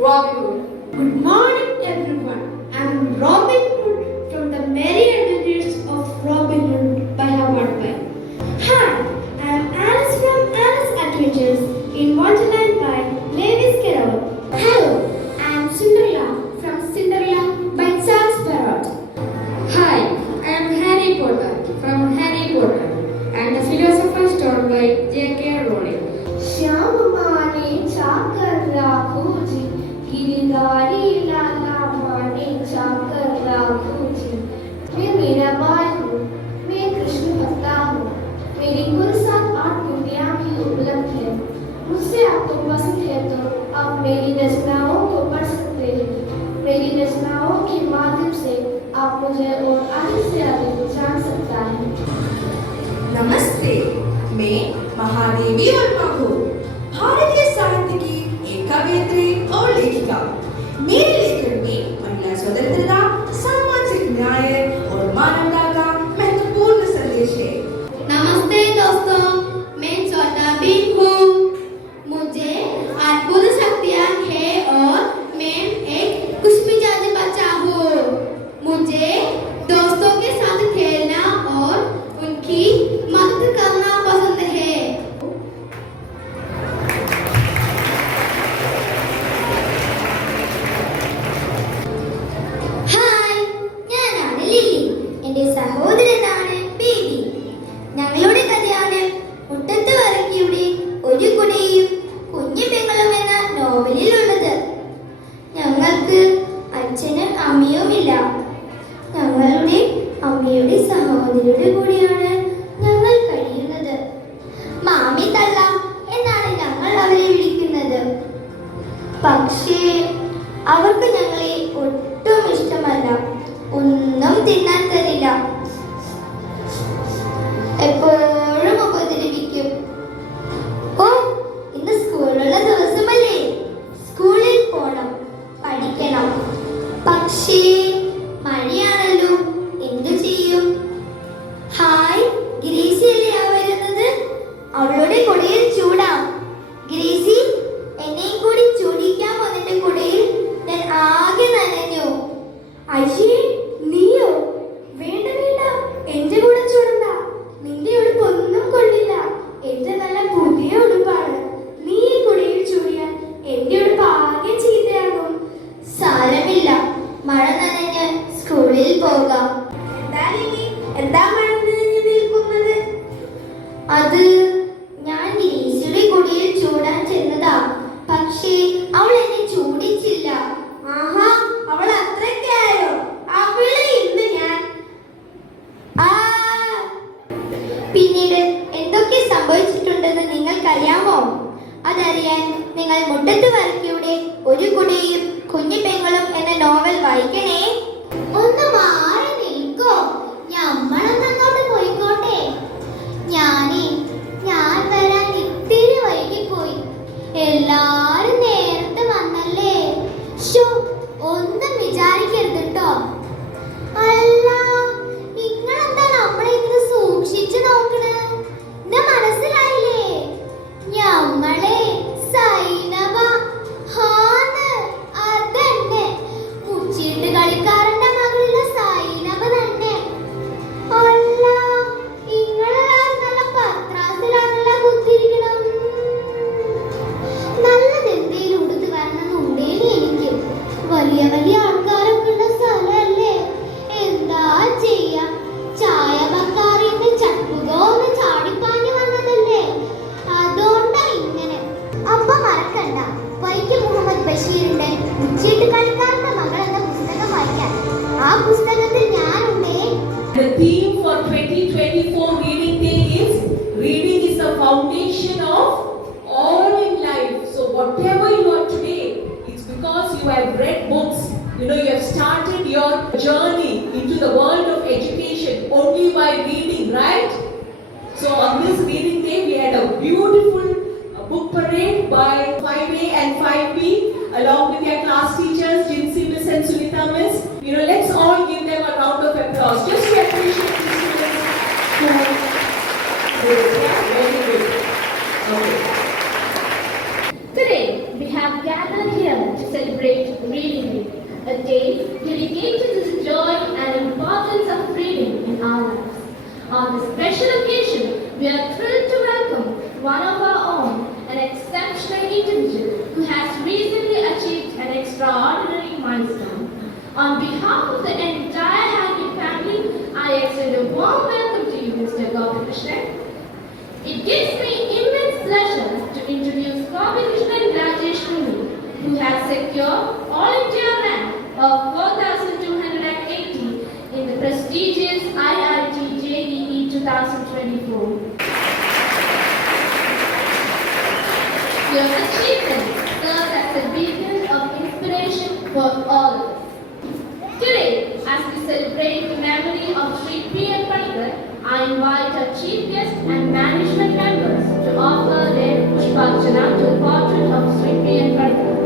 Robin Hood. Good morning, everyone. I'm Robin Hood from the Merry Adventures of Robin Hood by Howard Pyle. Hi, I'm Alice from Alice Adventures in Wonderland by Lewis Carroll. Hello, I'm Cinderella from Cinderella by Charles Perrault. Hi, I am Harry Potter from Harry Potter and the Philosopher's Stone by J.K. Rowling. Shyam माने चाकर राखो जी गिरधारी लाला माने चाकर राखो जी मैं मेरा बाल हूँ मैं कृष्ण भक्ता हूँ मेरी कुल 7-8 कृतियाँ भी उपलब्ध है मुझसे आपको पसंद है तो आप मेरी रचनाओं को पढ़ सकते हैं मेरी रचनाओं के माध्यम से आप मुझे और अधिक से अधिक जान सकता है। नमस्ते, मैं महादेवी वर्मा हूँ, भारतीय साहित्य की एक कवयित्री और लेखिका। मेरे लेखन में महिला स्वतंत्रता, सामाजिक न्याय और मानवता का महत्वपूर्ण संदेश है। नमस्ते दोस्तों, मैं छोटा भीम हूँ। मुझे अद्भुत शक्तियाँ हैं और मैं एक खुशमिजाज बच्चा हूँ। मुझे दोस्तों के साथ खेलना और उनकी मदद करना पसंद है। ഹായ്, ഞാനാണ് ലില്ലി. എൻ്റെ സഹോദരനാണ് ബേബി. ഞങ്ങളുടെ കഥയാണ് മുറ്റത്ത് വരക്കിയുടെ ഒരു കുടയും കുഞ്ഞു പെങ്ങളും എന്ന നോവലിലുള്ളത്. ഞങ്ങൾക്ക് അച്ഛനും അമ്മയുമില്ല. ഞങ്ങളുടെ അമ്മയുടെ സഹോദരിയുടെ കൂടെയാണ് ഞങ്ങൾ കഴിയുന്നത്. മാമി തള്ള എന്നാണ് ഞങ്ങൾ അവരെ വിളിക്കുന്നത്. പക്ഷേ അവർക്ക് ഞങ്ങളെ ഒട്ടും ഇഷ്ടമല്ല. ഒന്നും തിന്നാൻ തരില്ല. എപ്പോഴും ഉപദ്രവിക്കും. ഓ, ഇന്ന് സ്കൂളുള്ള ദിവസമല്ലേ, സ്കൂളിൽ പോണം, പഠിക്കണം. പക്ഷേ മഴയാണല്ലോ, എന്തു ചെയ്യും? ഹായ്, ഗ്രേസി അല്ലേ ആ വരുന്നത്? അവളുടെ കുടയിൽ ചൂടാ. ഗ്രേസി, എന്നെയും കൂടി ചൂടിക്കാമോ നിന്റെ കുടയിൽ? ഞാൻ ആകെ നനഞ്ഞു. അയ്യേ, നീയോ? വേണ്ട വേണ്ട, എന്റെ കൂടെ ചൂടണ്ട. നിന്റെ ഉടുപ്പ് ഒന്നും കൊള്ളില്ല. എന്റെ നല്ല പുതിയ ഉടുപ്പാണ്. നീ ഈ കുടയിൽ ചൂടിയാൽ എന്റെ ഉടുപ്പ് ആകെ ചീത്തയാകും. സാരമില്ല, മഴ നനഞ്ഞ് സ്കൂളിൽ പോകാം. എന്താ മഴ നനഞ്ഞ് നിൽക്കുന്നത്? അത് ഞാൻ ഗ്രേസിയുടെ കുടയിൽ ചൂടാൻ ചെന്നതാ. പക്ഷേ അവൾ എന്നെ ചൂടിച്ചില്ല. ആഹാ, അവൾ അത്രയ്ക്കായോ? അവളെ ഇന്ന് ഞാൻ പിന്നീട് എന്തൊക്കെ സംഭവിച്ചിട്ടുണ്ടെന്ന് നിങ്ങൾക്കറിയാമോ? അതറിയാൻ നിങ്ങൾ മുറ്റത്ത് വരക്കിയുടെ ഒരു കുടയും കുഞ്ഞു പെങ്ങളും എന്ന നോവൽ വായിക്കണേ. ഒന്ന് മാറി നിൽക്കോ, നമ്മളൊന്നങ്ങോട്ട് പോയിക്കോട്ടെ. ഞാൻ വരാൻ ഇത്തിരി വൈകിപ്പോയി. എല്ലാരും നേരത്തെ വന്നല്ലേ. ശോ, ഒന്നും വിചാരിക്കരുത് ട്ടോ. അല്ല, നിങ്ങളെന്താ നമ്മളെ ഇങ്ങനെ സൂക്ഷിച്ചു നോക്കണേ? ഇത് മനസ്സിലായില്ലേ? ഞങ്ങളെ സൈനവ. ഹാന്ന്, അതന്നെ, മുച്ചീട്ട് കളിക്കാരന്റെ മകളുടെ സൈനവ തന്നെ. അല്ല, നിങ്ങളെല്ലാവരും നല്ല പത്രാസിലാണല്ലോ കുത്തിരിക്കണം. നല്ലതെന്തേലും ഉടുത്ത് വരണമെന്നുണ്ടേനി എനിക്ക്. വലിയ വലിയ ആൾക്കാരൊക്കെ ഉള്ള സ്ഥലമല്ലേ, എന്താ ചെയ്യാ? ചായ ബക്കാറിന്റെ ചട്ടുകോന്ന് ചാടിപ്പാഞ്ഞു വന്നതല്ലേ, അതുകൊണ്ടാ ഇങ്ങനെ. അപ്പൊ മറക്കണ്ട, വൈക്കം മുഹമ്മദ് ബഷീറിന്റെ മുച്ചീട്ട് കളിക്കാരന്റെ മകൾ എന്ന പുസ്തകം വായിക്കാൻ. ആ പുസ്തകത്തിൽ ഞാനുണ്ടേ. The theme for 2024 Reading Day is reading is the foundation of all in life. So whatever you are today, it's because you have read books. You have started your journey into the world of education only by reading, right? So on this reading day, we had a beautiful book parade by 5A and 5B along with their class teachers, Jinsi Miss and Sunita Miss. Let's all give them a round of applause just to appreciate the students who yeah, very good. Okay. Today we have gathered here to celebrate recently achieved an extraordinary milestone. On behalf of the entire Happy family, I extend a warm welcome to you, Mr. Gopikrishnan. It gives me immense pleasure to introduce Gopikrishnan Rajesh Muni, who has secured All India rank of 4,280 in the prestigious IIT JEE 2024. Your achievement serves as a beacon of inspiration for all of us. Today, as we celebrate the memory of Sri P.M. Panikkar, I invite our chief guests and management members to offer their Pushparchana to the portrait of Sri P.M. Panikkar.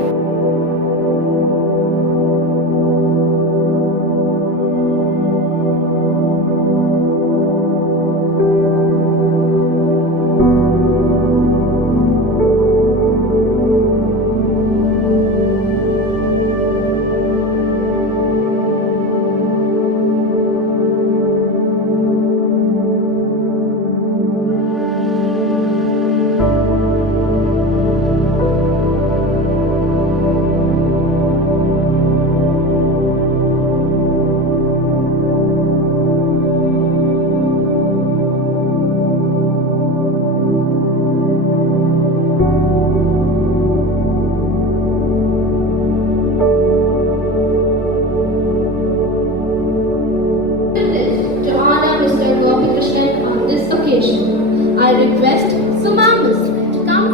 To honor Mr. Gopikrishnan on this occasion, I request Sumamas to come.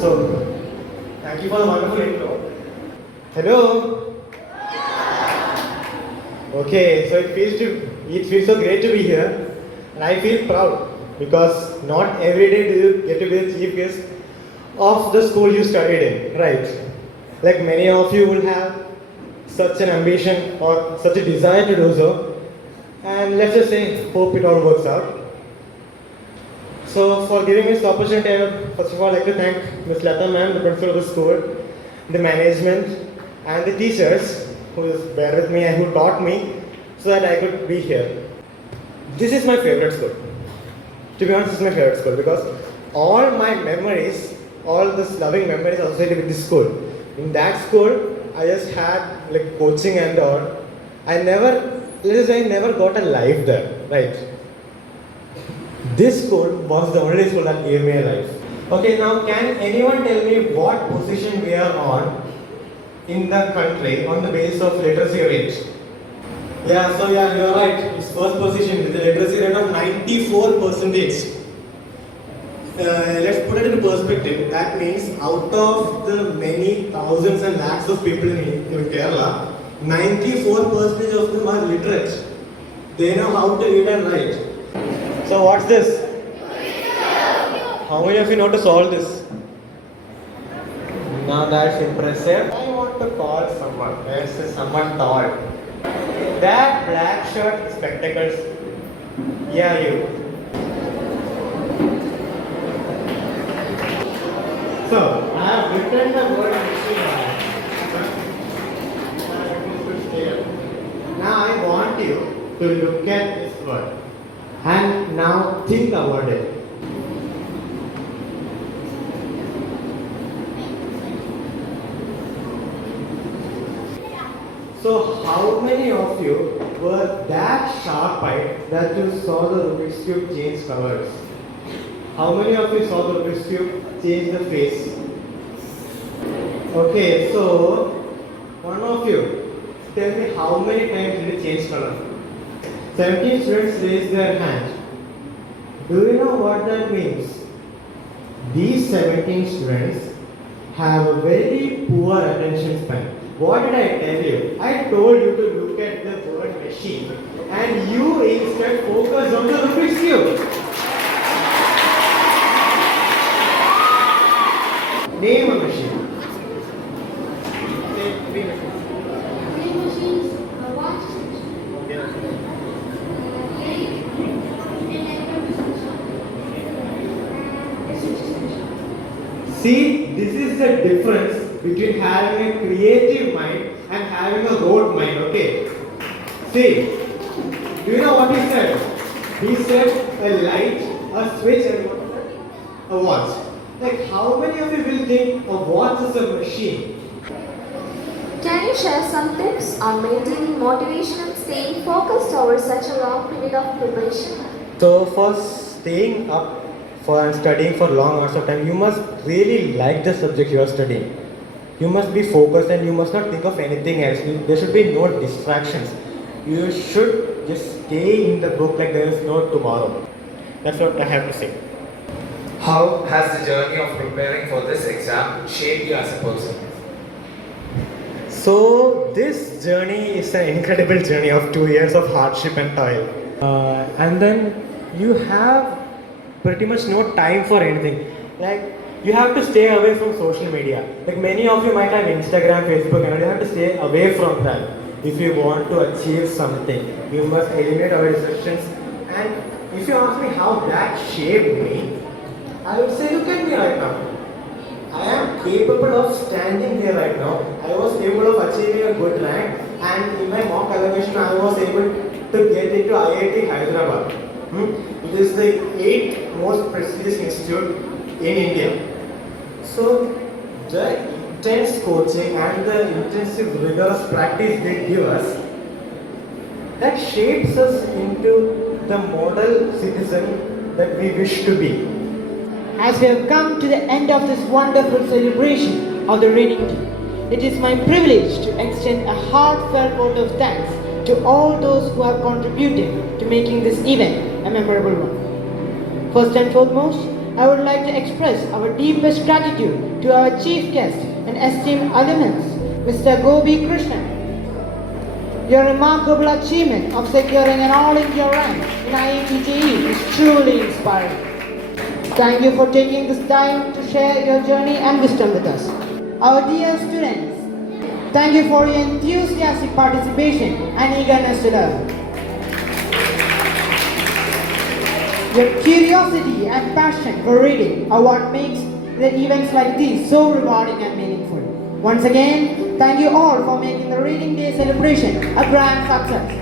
So, thank you for the wonderful intro. Hello. Okay, so it feels so great to be here, and I feel proud because not every day do you get to be the chief guest of the school you studied in, right? Like many of you will have such an ambition or such a desire to do so, and let's just say hope it all works out. So for giving me this opportunity, I would first of all like to thank Ms. Lata ma'am, the principal of the school, the management, and the teachers who is there with me and who taught me so that I could be here. This is my favorite school. To be honest, this is my favorite school because all my memories, all this loving memories are associated with this school. In that school, I just had like coaching and all. I never got a life there, right? This school was the only school that gave me a life. Okay, now can anyone tell me what position we are on in the country on the basis of literacy rate? Yeah, you're right. It's first position with a literacy rate of 94%. Let's put it in perspective. That means out of the many thousands and lakhs of people in Kerala, 94% of them are literate. They know how to read and write. So what's this? How many of you know to solve this? Now that's impressive. I want to call someone. There's someone tall. That black shirt, spectacles. Yeah, you. So I have written the word machine. Now I want you to look at this word. And now think about it. So how many of you were that sharp-eyed that you saw the Rubik's Cube change colors? How many of you saw the Rubik's Cube change the face? Okay, so one of you, tell me how many times did it change color? 17 students raised their hand. Do you know what that means? These 17 students have a very poor attention span. What did I tell you? I told you to look at the word machine and you instead focus on the Rubik's Cube. Name a machine. Name three machines. Three machines, a watch, Okay. lathe, See, this is the difference between having a creative mind and having a rote mind, okay? See, do you know what he said? He said a light, a switch, and a watch. Like, how many of you will think a watch is a machine? Can you share some tips on maintaining motivation and staying focused over such a long period of preparation? So, for staying up for studying for long hours of time, you must really like the subject you are studying. You must be focused and you must not think of anything else. There should be no distractions. You should just stay in the book like there is no tomorrow. That's what I have to say. How has the journey of preparing for this exam shaped you as a person? So, this journey is an incredible journey of 2 years of hardship and toil. And then you have pretty much no time for anything. Like, you have to stay away from social media. Like, many of you might have Instagram, Facebook, and you have to stay away from that. If you want to achieve something, you must eliminate our distractions. And if you ask me how that shaped me, I would say, look at me right now. I am capable of standing here right now. I was able of achieving a good rank, and in my mock evaluation, I was able to get into IIT Hyderabad. It is the 8th most prestigious institute in India. So, the intense coaching and the intensive rigorous practice they give us, that shapes us into the model citizen that we wish to be. As we have come to the end of this wonderful celebration of the Reading Day, it is my privilege to extend a heartfelt vote of thanks to all those who have contributed to making this event a memorable one. First and foremost, I would like to express our deepest gratitude to our chief guest and esteemed alumnus, Mr. Gobi Krishnan. Your remarkable achievement of securing an all-India rank in IIT JEE is truly inspiring. Thank you for taking this time to share your journey and wisdom with us. Our dear students, thank you for your enthusiastic participation and eagerness to learn. Your curiosity and passion for reading are what makes the events like these so rewarding and meaningful. Once again, thank you all for making the Reading Day celebration a grand success.